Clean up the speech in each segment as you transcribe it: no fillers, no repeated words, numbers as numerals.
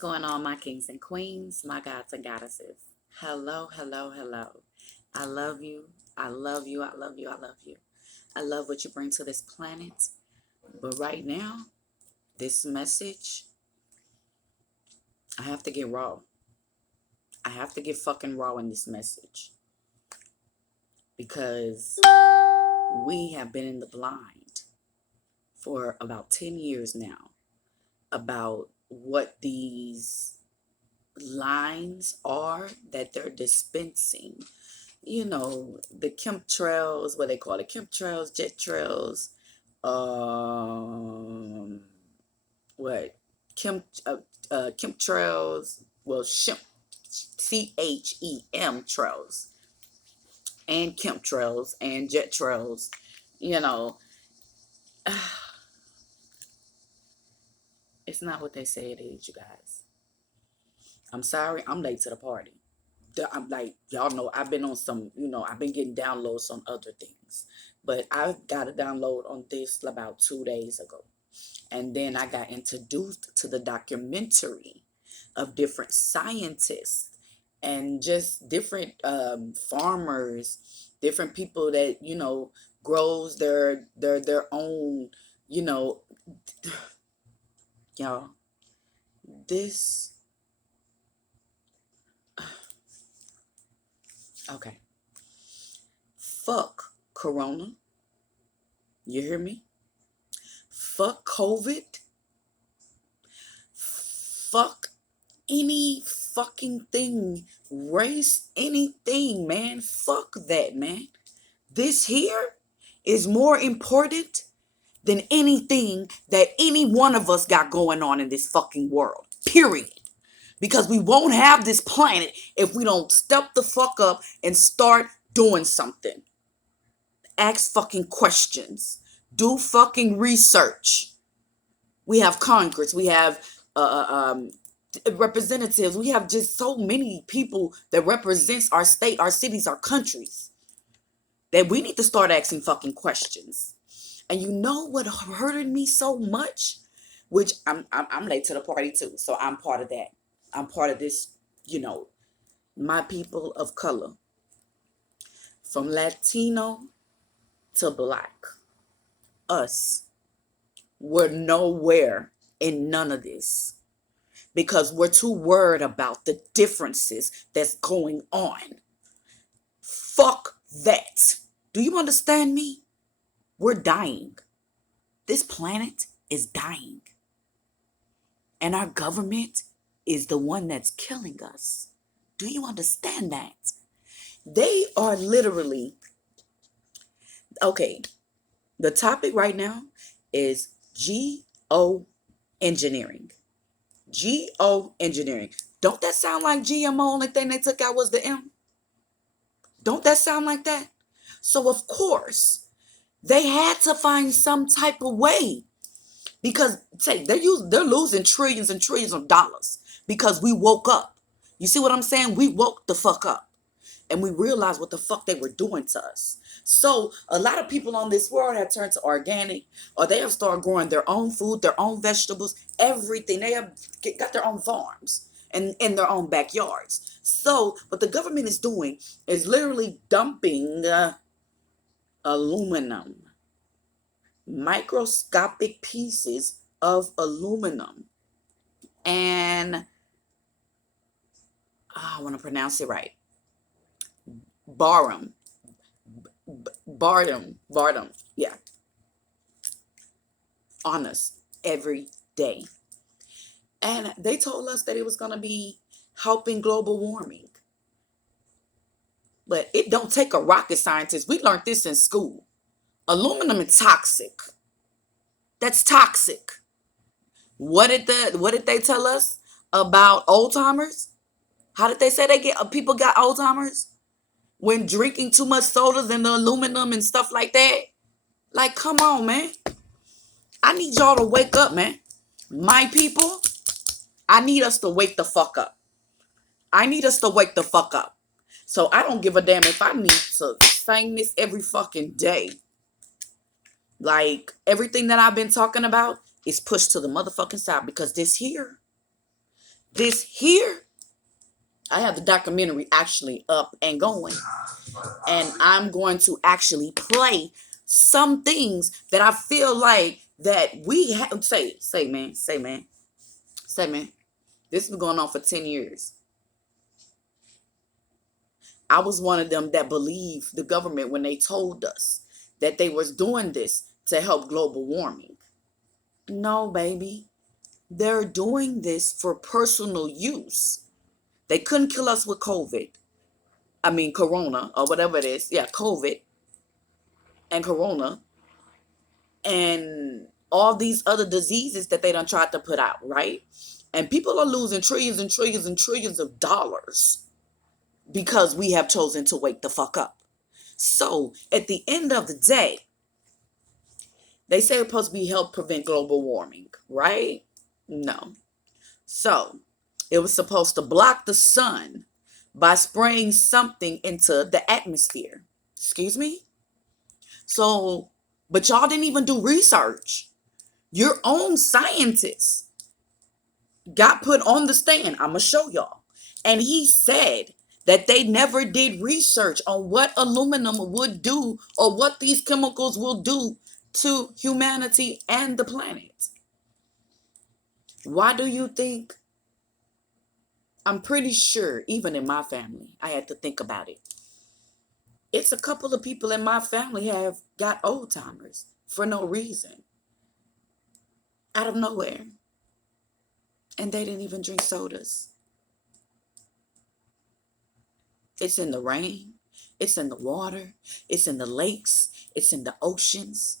going on, my kings and queens, my gods and goddesses? Hello, hello, hello. I love you. I love you. I love you. I love you. I love what you bring to this planet. But right now, this message, I have to get raw. I have to get fucking raw in this message. Because we have been in the blind for about 10 years now about what these lines are that they're dispensing. You know, the chemtrails, what they call it, chemtrails, jet trails, um, what, chemtrails, well, CHEM trails, and chemtrails, and jet trails, you know, it's not what they say it is, you guys. I'm sorry, I'm late to the party. I'm like, y'all know, I've been on some, I've been getting downloads on other things. But I got a download on this about 2 days ago. And then I got introduced to the documentary of different scientists and just different farmers, different people that, grows their own, you know, y'all, this, okay. Fuck Corona. You hear me? Fuck COVID. Fuck any fucking thing. Race, anything, man. Fuck that, man. This here is more important than anything that any one of us got going on in this fucking world. Period. Because we won't have this planet if we don't step the fuck up and start doing something. Ask fucking questions. Do fucking research. We have Congress. We have representatives. We have just so many people that represents our state, our cities, our countries, that we need to start asking fucking questions. And you know what hurted me so much? Which I'm late to the party too, so I'm part of that. I'm part of this, my people of color, from Latino to Black, us, we're nowhere in none of this because we're too worried about the differences that's going on. Fuck that. Do you understand me? We're dying. This planet is dying. And our government is the one that's killing us. Do you understand that? They are literally, okay, the topic right now is G.O Engineering. G.O Engineering. Don't that sound like GMO? Only thing they took out was the M. Don't that sound like that? So of course, they had to find some type of way because they're losing trillions and trillions of dollars because we woke up. You see what I'm saying? We woke the fuck up and we realized what the fuck they were doing to us. So a lot of people on this world have turned to organic, or they have started growing their own food, their own vegetables, everything. They have got their own farms and in their own backyards. So what the government is doing is literally dumping aluminum, microscopic pieces of aluminum, and I want to pronounce it right, barium, yeah, on us every day. And they told us that it was going to be helping global warming. But it don't take a rocket scientist. We learned this in school. Aluminum is toxic. That's toxic. What did they tell us about old timers? How did they say people got old timers? When drinking too much sodas and the aluminum and stuff like that? Like, come on, man. I need y'all to wake up, man. My people, I need us to wake the fuck up. I need us to wake the fuck up. So I don't give a damn if I need to sing this every fucking day. Like, everything that I've been talking about is pushed to the motherfucking side because this here This here, I have the documentary actually up and going. And I'm going to actually play some things that I feel like that we have. Say, man. This has been going on for 10 years. I was one of them that believed the government when they told us that they was doing this to help global warming. No, baby. They're doing this for personal use. They couldn't kill us with COVID. I mean, Corona or whatever it is. Yeah, COVID and Corona and all these other diseases that they done tried to put out, right? And people are losing trillions and trillions and trillions of dollars because we have chosen to wake the fuck up. So at the end of the day, they say it's supposed to be help prevent global warming, right? No. So it was supposed to block the sun by spraying something into the atmosphere. Excuse me? So, but y'all didn't even do research. Your own scientists got put on the stand. I'm going to show y'all. And he said that they never did research on what aluminum would do or what these chemicals will do to humanity and the planet. Why do you think? I'm pretty sure, even in my family, I had to think about it. It's a couple of people in my family have got old timers for no reason, out of nowhere. And they didn't even drink sodas. It's in the rain. It's in the water. It's in the lakes. It's in the oceans.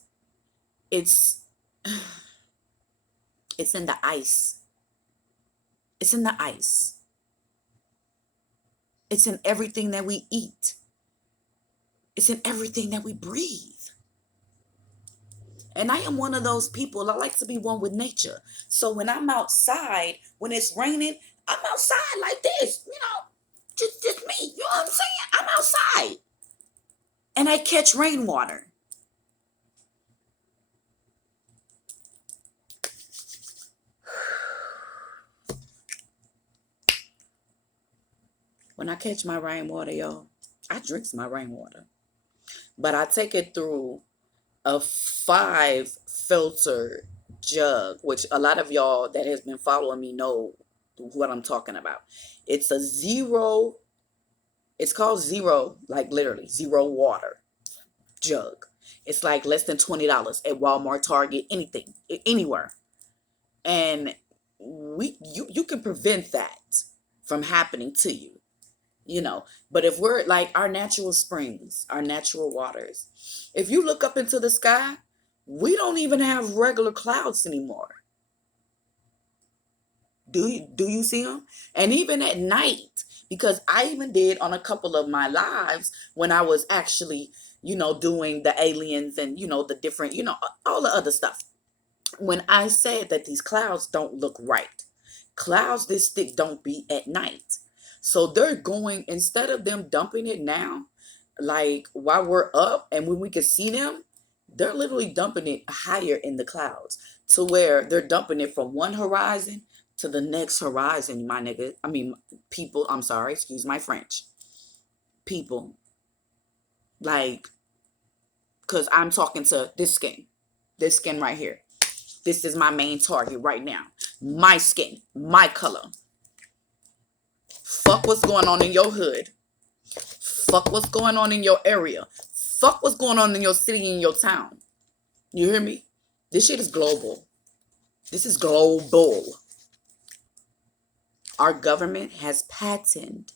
It's in the ice. It's in the ice. It's in everything that we eat. It's in everything that we breathe. And I am one of those people. I like to be one with nature. So when I'm outside, when it's raining, I'm outside like this, just me. You know what I'm saying? I'm outside. And I catch rainwater. When I catch my rainwater, y'all, I drink my rainwater. But I take it through a 5 filter jug, which a lot of y'all that has been following me know what I'm talking about. It's a zero, it's called zero, like literally zero water jug. It's like less than $20 at Walmart, Target, anything, anywhere. And you can prevent that from happening to you. But if we're like our natural springs, our natural waters, if you look up into the sky, we don't even have regular clouds anymore. Do you see them? And even at night, because I even did on a couple of my lives when I was actually, doing the aliens and, the different, all the other stuff. When I said that these clouds don't look right, clouds this thick don't be at night. So they're going, instead of them dumping it now, like while we're up and when we can see them, they're literally dumping it higher in the clouds to where they're dumping it from one horizon to the next horizon, my nigga. I mean, people, I'm sorry, excuse my French. People. Like, because I'm talking to this skin right here. This is my main target right now. My skin, my color. Fuck what's going on in your hood. Fuck what's going on in your area. Fuck what's going on in your city and your town. You hear me? This shit is global. This is global. Our government has patented.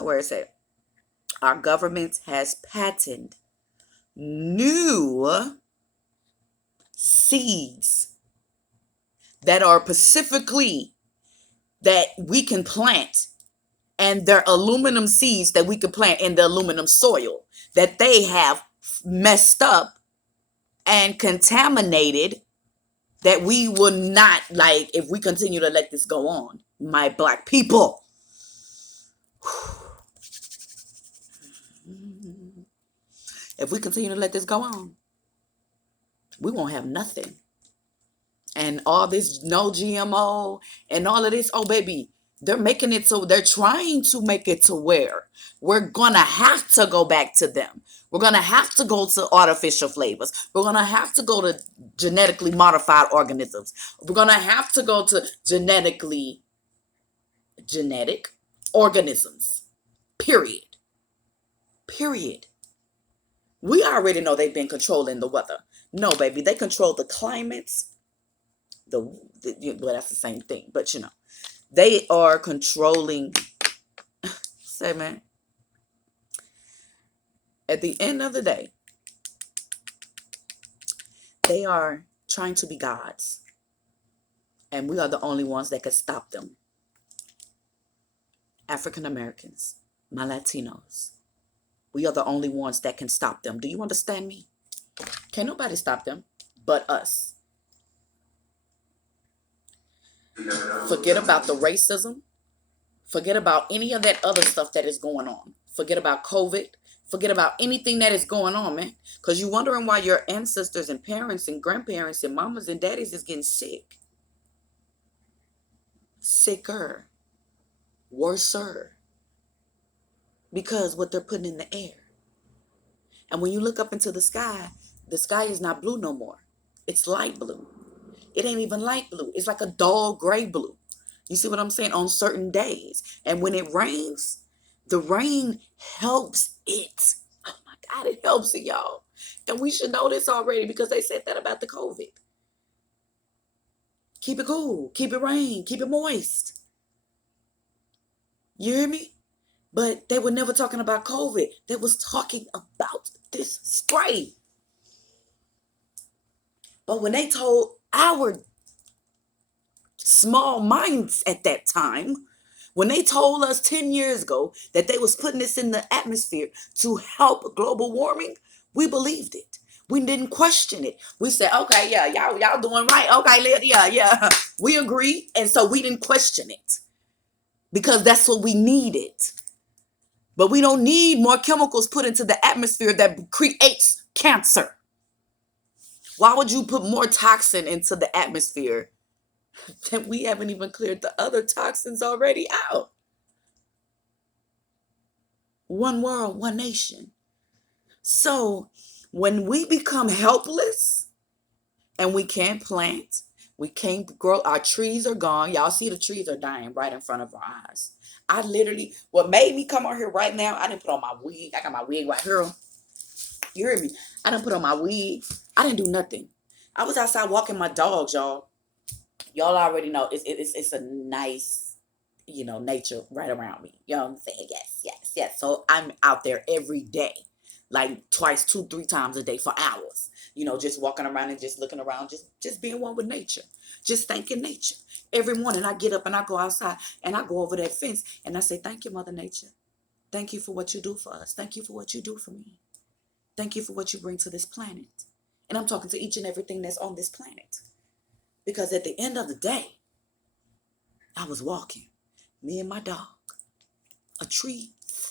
Where is it? Our government has patented new seeds that are specifically that we can plant, and they're aluminum seeds that we can plant in the aluminum soil that they have messed up and contaminated, that we will not, like, if we continue to let this go on, my black people. If we continue to let this go on, we won't have nothing. and all this no GMO and all of this. Oh, baby, they're making it so they're trying to make it to where we're gonna have to go back to them. We're gonna have to go to artificial flavors. We're gonna have to go to genetically modified organisms. We're gonna have to go to genetic organisms. Period. Period. We already know they've been controlling the weather. No, baby, they control the climates. Well, that's the same thing, but they are controlling. Say, man, at the end of the day, they are trying to be gods, and we are the only ones that can stop them. African Americans, my Latinos, we are the only ones that can stop them. Do you understand me? Can't nobody stop them but us. Forget about the racism. Forget about any of that other stuff that is going on. Forget about COVID. Forget about anything that is going on, man. Because you're wondering why your ancestors and parents and grandparents and mamas and daddies is getting sick. Sicker. Worser. Because what they're putting in the air. And when you look up into the sky is not blue no more. It's light blue. It ain't even light blue. It's like a dull gray blue. You see what I'm saying? On certain days. And when it rains, the rain helps it. Oh my God, it helps it, y'all. And we should know this already because they said that about the COVID. Keep it cool. Keep it rain. Keep it moist. You hear me? But they were never talking about COVID. They was talking about this spray. But when they told our small minds at that time, when they told us 10 years ago that they was putting this in the atmosphere to help global warming, we believed it. We didn't question it. We said, okay, yeah, y'all doing right. Okay, yeah. We agree. And so we didn't question it because that's what we needed. But we don't need more chemicals put into the atmosphere that creates cancer. Why would you put more toxin into the atmosphere that we haven't even cleared the other toxins already out? One world, one nation. So when we become helpless and we can't plant, we can't grow, our trees are gone. Y'all see the trees are dying right in front of our eyes. What made me come out here right now, I didn't put on my wig. I got my wig right here. You hear me? I didn't put on my wig. I didn't do nothing. I was outside walking my dogs, y'all. Y'all already know it's a nice, nature right around me. You know what I'm saying? Yes. So I'm out there every day, like twice, 2, 3 times a day for hours. Just walking around and just looking around, just being one with nature, just thanking nature. Every morning I get up and I go outside and I go over that fence and I say, thank you, Mother Nature. Thank you for what you do for us. Thank you for what you do for me. Thank you for what you bring to this planet. And I'm talking to each and everything that's on this planet. Because at the end of the day, I was walking, me and my dog. A tree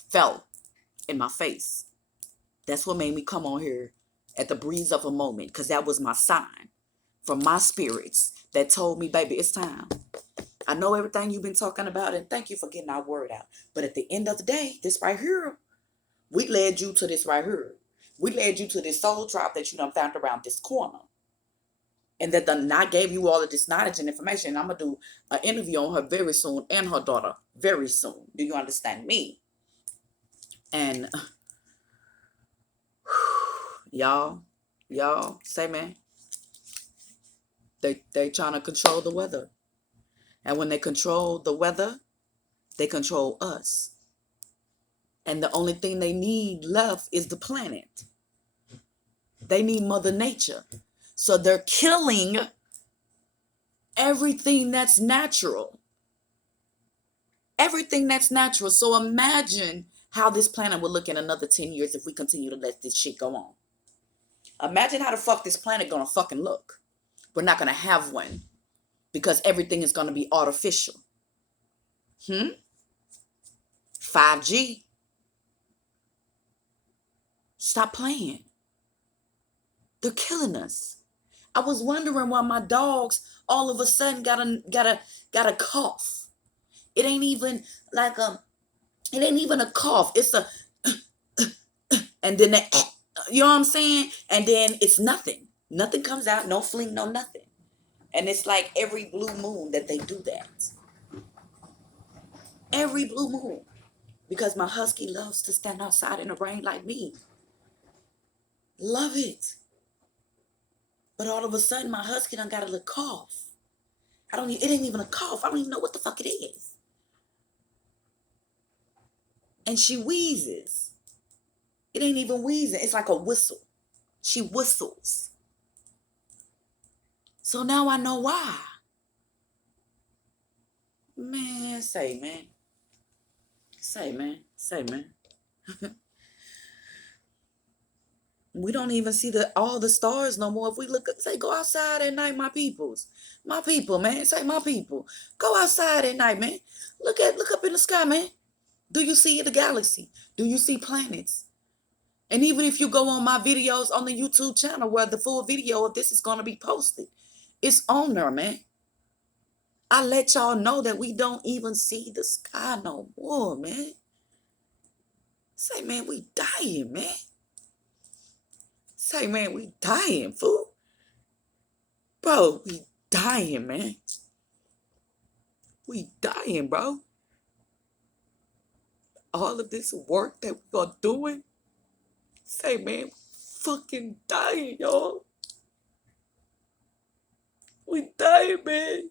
fell in my face. That's what made me come on here at the breeze of a moment, because that was my sign from my spirits that told me, baby, it's time. I know everything you've been talking about, and thank you for getting our word out. But at the end of the day, this right here, we led you to this right here. We led you to this soul drop that you done found around this corner. And that I gave you all of this knowledge and information. I'm going to do an interview on her very soon and her daughter very soon. Do you understand me? And y'all, say, man, they trying to control the weather. And when they control the weather, they control us. And the only thing they need left is the planet. They need Mother Nature. So they're killing everything that's natural. Everything that's natural. So imagine how this planet will look in another 10 years if we continue to let this shit go on. Imagine how the fuck this planet gonna fucking look. We're not gonna have one because everything is gonna be artificial. 5G. Stop playing. They're killing us. I was wondering why my dogs all of a sudden got a cough. It ain't even like it ain't even a cough. It's a and then you know what I'm saying? And then it's nothing. Nothing comes out, no fling, no nothing. And it's like every blue moon that they do that. Every blue moon. Because my husky loves to stand outside in the rain like me. Love it. But all of a sudden my husky done got a little cough. It ain't even a cough. I don't even know what the fuck it is. And she wheezes. It ain't even wheezing. It's like a whistle. She whistles. So now I know why. Man, say, man. Say, man. Say, man. We don't even see all the stars no more. If we say, go outside at night, my peoples. My people, man. Say, my people. Go outside at night, man. Look up in the sky, man. Do you see the galaxy? Do you see planets? And even if you go on my videos on the YouTube channel where the full video of this is going to be posted, it's on there, man. I let y'all know that we don't even see the sky no more, man. Say, man, we dying, man. Say, man, we dying, fool. Bro, we dying, man. We dying, bro. All of this work that we are doing, say, man, we fucking dying, y'all. We dying, man.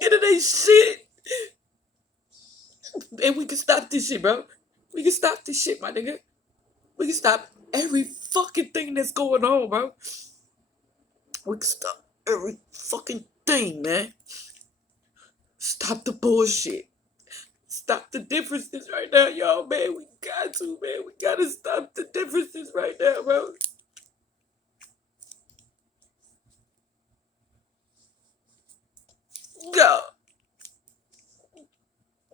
Get in that shit. And we can stop this shit, bro. We can stop this shit, my nigga. We can stop every fucking thing that's going on, bro. We can stop every fucking thing, man. Stop the bullshit. Stop the differences right now, y'all, man. We got to, man. We gotta stop the differences right now, bro. Go.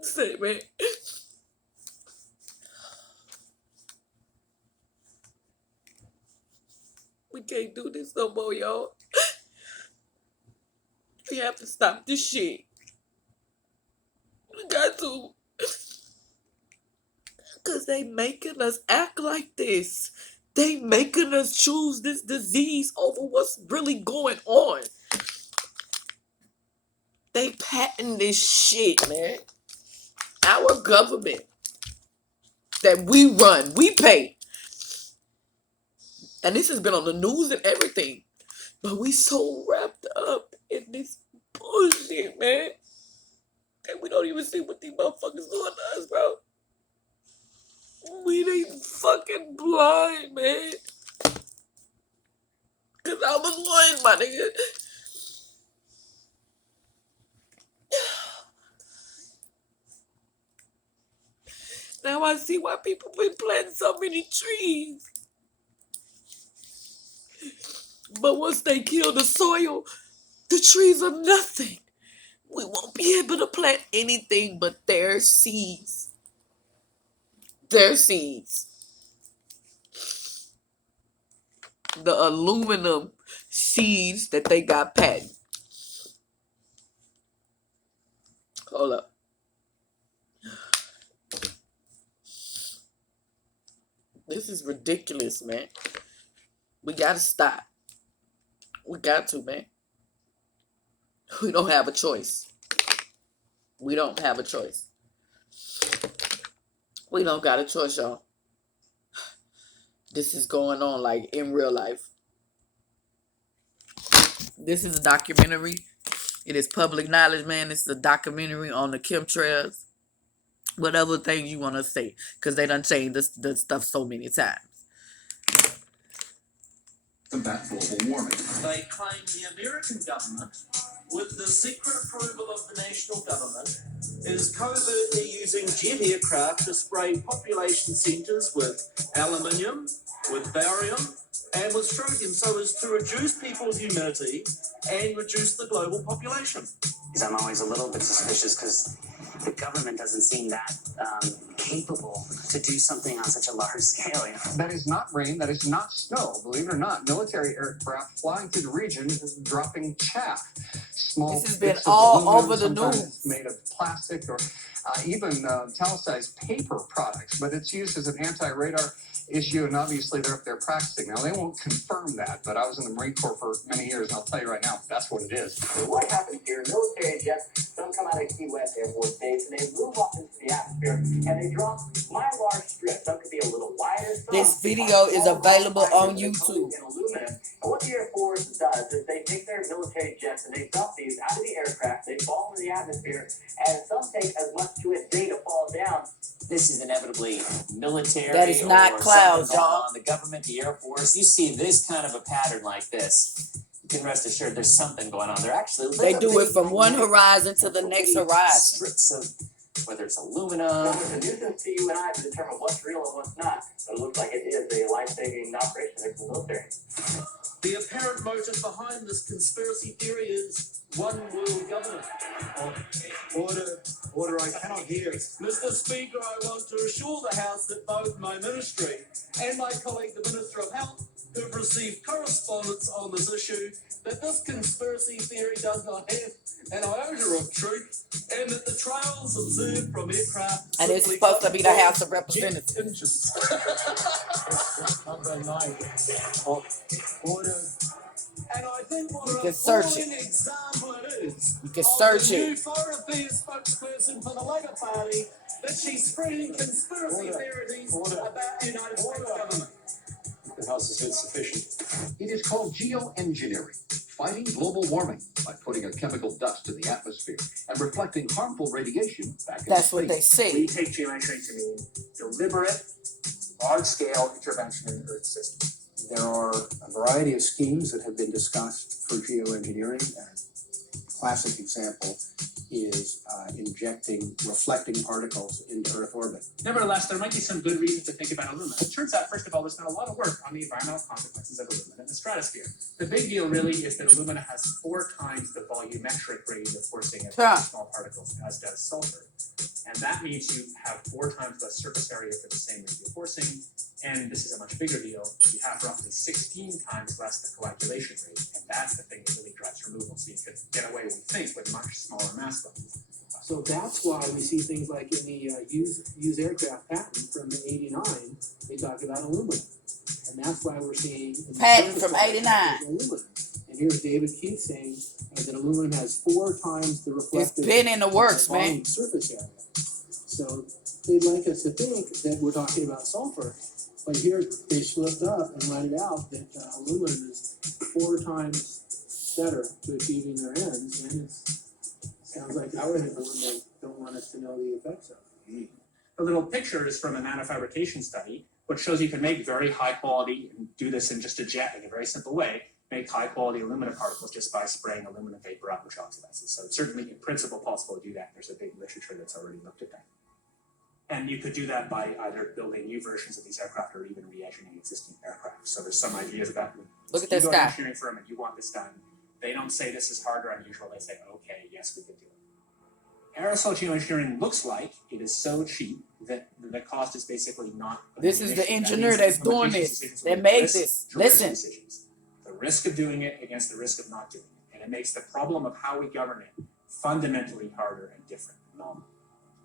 Say, man. We can't do this no more, y'all. We have to stop this shit. We got to. Because they making us act like this. They making us choose this disease over what's really going on. They patent this shit, man. Our government that we run, we pay. And this has been on the news and everything. But we so wrapped up in this bullshit, man. That we don't even see what these motherfuckers doing to us, bro. We ain't fucking blind, man. Cause I was one, my nigga. Now I see why people been planting so many trees. But once they kill the soil, the trees are nothing. We won't be able to plant anything but their seeds. Their seeds. The aluminum seeds that they got patented. Hold up. This is ridiculous, man. We gotta stop. We got to, man. We don't have a choice. We don't have a choice. We don't got a choice, y'all. This is going on like in real life. This is a documentary. It is public knowledge, man. This is a documentary on the chemtrails. Whatever thing you want to say. Because they done changed this stuff so many times. Combat global warming. They claim the American government, with the secret approval of the national government, is covertly using jet aircraft to spray population centres with aluminium, with barium, and with strontium so as to reduce people's immunity and reduce the global population. I'm always a little bit suspicious because the government doesn't seem that capable to do something on such a large scale. That is not rain, that is not snow. Believe it or not, military aircraft flying through the region dropping chaff. Small This has been bits of all aluminum, over the sometimes news. made of plastic or even talicized paper products, but it's used as an anti-radar issue, and obviously they're practicing. Now, they won't confirm that, but I was in the Marine Corps for many years, and I'll tell you right now, that's what it is. What happens here, military jets don't come out of Key West Air Force Base, and they move up into the atmosphere, and they drop mile-large strips. Some could be a little wider. This video is available on YouTube. And what the Air Force does is they take their military jets and they dump these out of the aircraft, they fall into the atmosphere, and some take as much to a day to fall down. This is inevitably military. That is not clouds, y'all. The government, the Air Force. You see this kind of a pattern like this, you can rest assured there's something going on. They do it from one horizon to the next horizon. Strips of whether it's aluminum. It's a nuisance to you and I to determine what's real and what's not. But it looks like it is a life-saving operation for the military. The apparent motive behind this conspiracy theory is one world government. Order, I cannot hear. Mr. Speaker, I want to assure the House that both my ministry and my colleague, the Minister of Health, who've received correspondence on this issue, that this conspiracy theory does not have an iota of truth, and that the trails observed from aircraft... And it's supposed to be the House of Representatives. Number 9. Order. And I think what You an can search appalling it. example it is You can of search the new it. Foreign Affairs spokesperson for the Labour Party that she's spreading conspiracy theories about the United States government. The House has been sufficient. It is called G.O Engineering, fighting global warming by putting a chemical dust in the atmosphere and reflecting harmful radiation back into That's what they space. say. take G.O Engineering to mean deliberate, large-scale intervention in the Earth system. There are a variety of schemes that have been discussed for G.O Engineering. A classic example is injecting reflecting particles into Earth orbit. Nevertheless, there might be some good reasons to think about aluminum. It turns out, first of all, there's been a lot of work on the environmental consequences of aluminum in the stratosphere. The big deal really is that aluminum has 4 times the volumetric rate of forcing of small particles as does sulfur. And that means you have 4 times less surface area for the same rate of forcing. And this is a much bigger deal. You have roughly 16 times less the coagulation rate. And that's the thing that really drives removal. So you could get away, we think, with much smaller mass levels. So that's why we see things like in the used aircraft patent from '89, they talk about aluminum. And that's why we're seeing... Patent from '89. Aluminum. And here's David Keith saying that aluminum has 4 times the reflective... It's been in the works, man. ...surface area. So they'd like us to think that we're talking about sulfur. But here they slipped up and let it out that aluminum is 4 times better to achieving their ends. And it sounds like our one they don't want us to know the effects of. The little picture is from a nanofabrication study, which shows you can make very high quality, and do this in just a jet in a very simple way, make high quality aluminum particles just by spraying aluminum vapor up, which oxidizes. So it's certainly in principle possible to do that. There's a big literature that's already looked at that. And you could do that by either building new versions of these aircraft or even re-engineering existing aircraft. So there's some ideas about, Look at this you go to an guy. engineering firm and you want this done. They don't say this is hard or unusual. They say, okay, yes, we can do it. Aerosol geoengineering looks like it is so cheap that the cost is basically not. This is the engineer that's doing this, that made this. Listen. The risk of doing it against the risk of not doing it. And it makes the problem of how we govern it fundamentally harder and different and novel.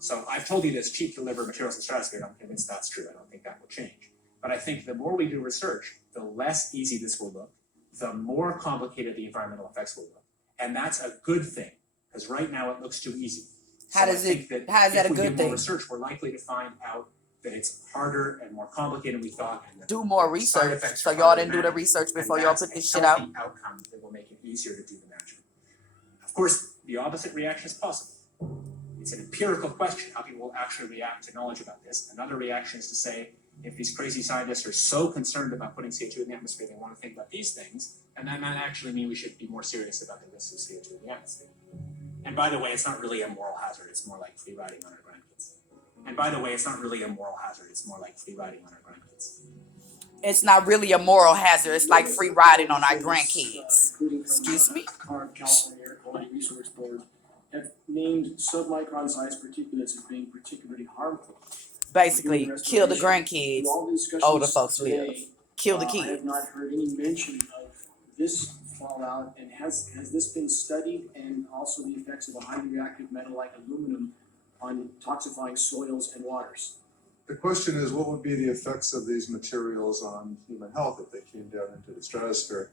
So I've told you this cheap to deliver materials in the stratosphere, and I'm convinced that's true. I don't think that will change. But I think the more we do research, the less easy this will look, the more complicated the environmental effects will look. And that's a good thing, because right now it looks too easy. How is that a good If we do thing? more research, we're likely to find out that it's harder and more complicated than we thought. And Do more side research. effects So are y'all harder didn't to do the manage. research before And y'all that's put this a shit out. healthy outcome that will make it easier to do the management. Of course, the opposite reaction is possible. It's an empirical question, how people will actually react to knowledge about this. Another reaction is to say, if these crazy scientists are so concerned about putting CO2 in the atmosphere, they want to think about these things, and that might actually mean we should be more serious about the risks of CO2 in the atmosphere. And by the way, it's not really a moral hazard, it's more like free riding on our grandkids. And by the way, it's not really a moral hazard, it's more like free riding on our grandkids. It's not really a moral hazard. It's like free riding on our grandkids. Excuse me? Our California Air Quality Resource Board have named submicron sized particulates as being particularly harmful. Basically, kill the grandkids. Through all the discussions Older folks live. today, Kill the I have kids. not heard any mention of this fallout, and has this been studied, and also the effects of a highly reactive metal like aluminum on toxifying soils and waters? The question is, what would be the effects of these materials on human health if they came down into the stratosphere?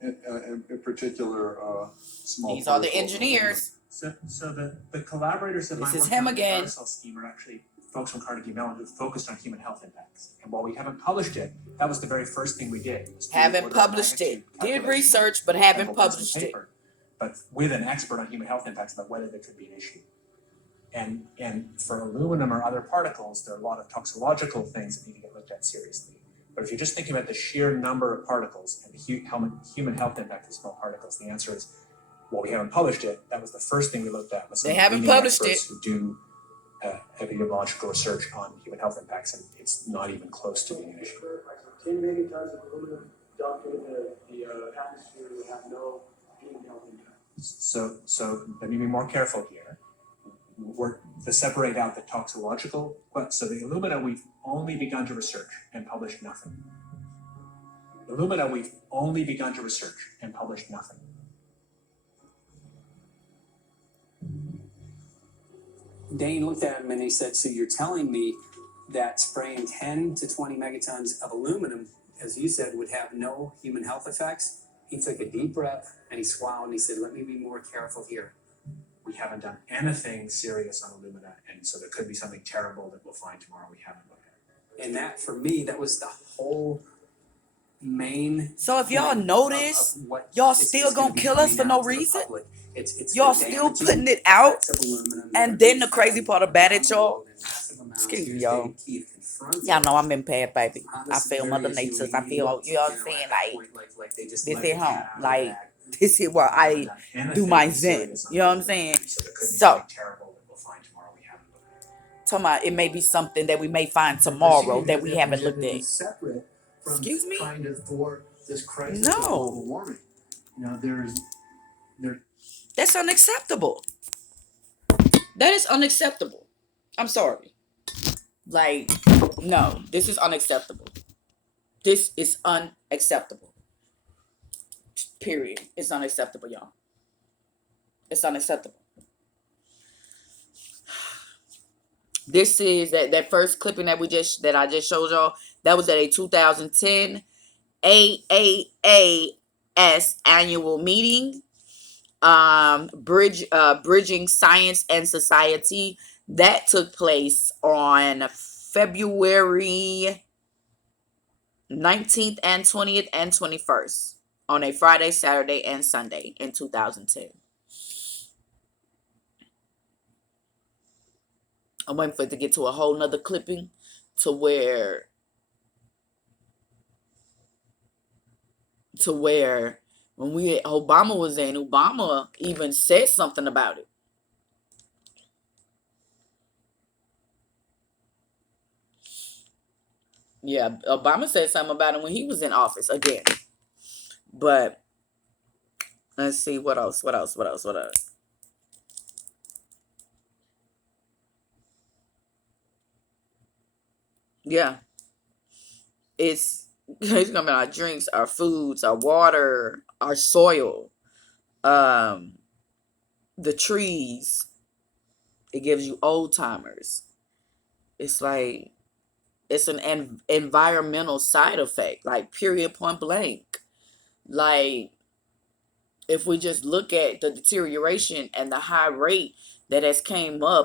In particular, small. These are the particles. engineers. So the collaborators of This my is work him on the again. aerosol scheme are actually folks from Carnegie Mellon who focused on human health impacts. And while we haven't published it, that was the very first thing we did. Was to Haven't order of published it. magnitude Did calculation research, but and haven't what was in published it. paper, but with an expert on human health impacts about whether there could be an issue. And for aluminum or other particles, there are a lot of toxicological things that need to get looked at seriously. But if you're just thinking about the sheer number of particles and the human health impact of small particles, the answer is, well, we haven't published it. That was the first thing we looked at. Was some They haven't leading published experts who do epidemiological research on human health impacts, and it's not even close to being an issue. 10 million tons of aluminum dumped into the atmosphere would have no human health impact. So let me be more careful here. We're to separate out the toxicological. So the alumina we've only begun to research and published nothing. Alumina we've only begun to research and published nothing. Dane looked at him and he said, so you're telling me that spraying 10 to 20 megatons of aluminum, as you said, would have no human health effects? He took a deep breath and he swallowed and he said, let me be more careful here. We haven't done anything serious on alumina, and so there could be something terrible that we'll find tomorrow we haven't looked at. And that, for me, that was the whole main. So if y'all point notice, of what y'all is still gonna gonna be kill us coming for no out to the reason? public. It's Y'all the still damaging putting it out? effects of aluminum And that then are the crazy part about it, around the y'all. world in massive amounts. Excuse me, Here's y'all. Dane Keith confronting Y'all know I'm in bad, baby. how I this feel Mother very Nature's. issue I feel, you know what I'm saying? at that Like, point, like they just this let at the home. cat out of the Like, bag. this is where I do my zen. You know what I'm saying? So there could be So, something terrible that we'll find tomorrow we haven't looked at. talking about it may be something that we may find tomorrow that we haven't looked at. Separate from Excuse me? trying to thwart this crisis No. of global warming. You know, there's That's unacceptable. That is unacceptable. I'm sorry. Like, no, this is unacceptable. This is unacceptable. Period. It's unacceptable, y'all. It's unacceptable. This is that first clipping that I just showed y'all. That was at a 2010 AAAS annual meeting. Bridging Science and Society, that took place on February 19th and 20th and 21st on a Friday, Saturday, and Sunday in 2010. I'm waiting for it to get to a whole nother clipping to where when Obama was in, Obama even said something about it. Yeah, Obama said something about it when he was in office again. But let's see what else. Yeah. It's gonna be our drinks, our foods, our water, our soil, the trees. It gives you old timers. It's like it's an environmental side effect, like period, point blank. Like if we just look at the deterioration and the high rate that has came up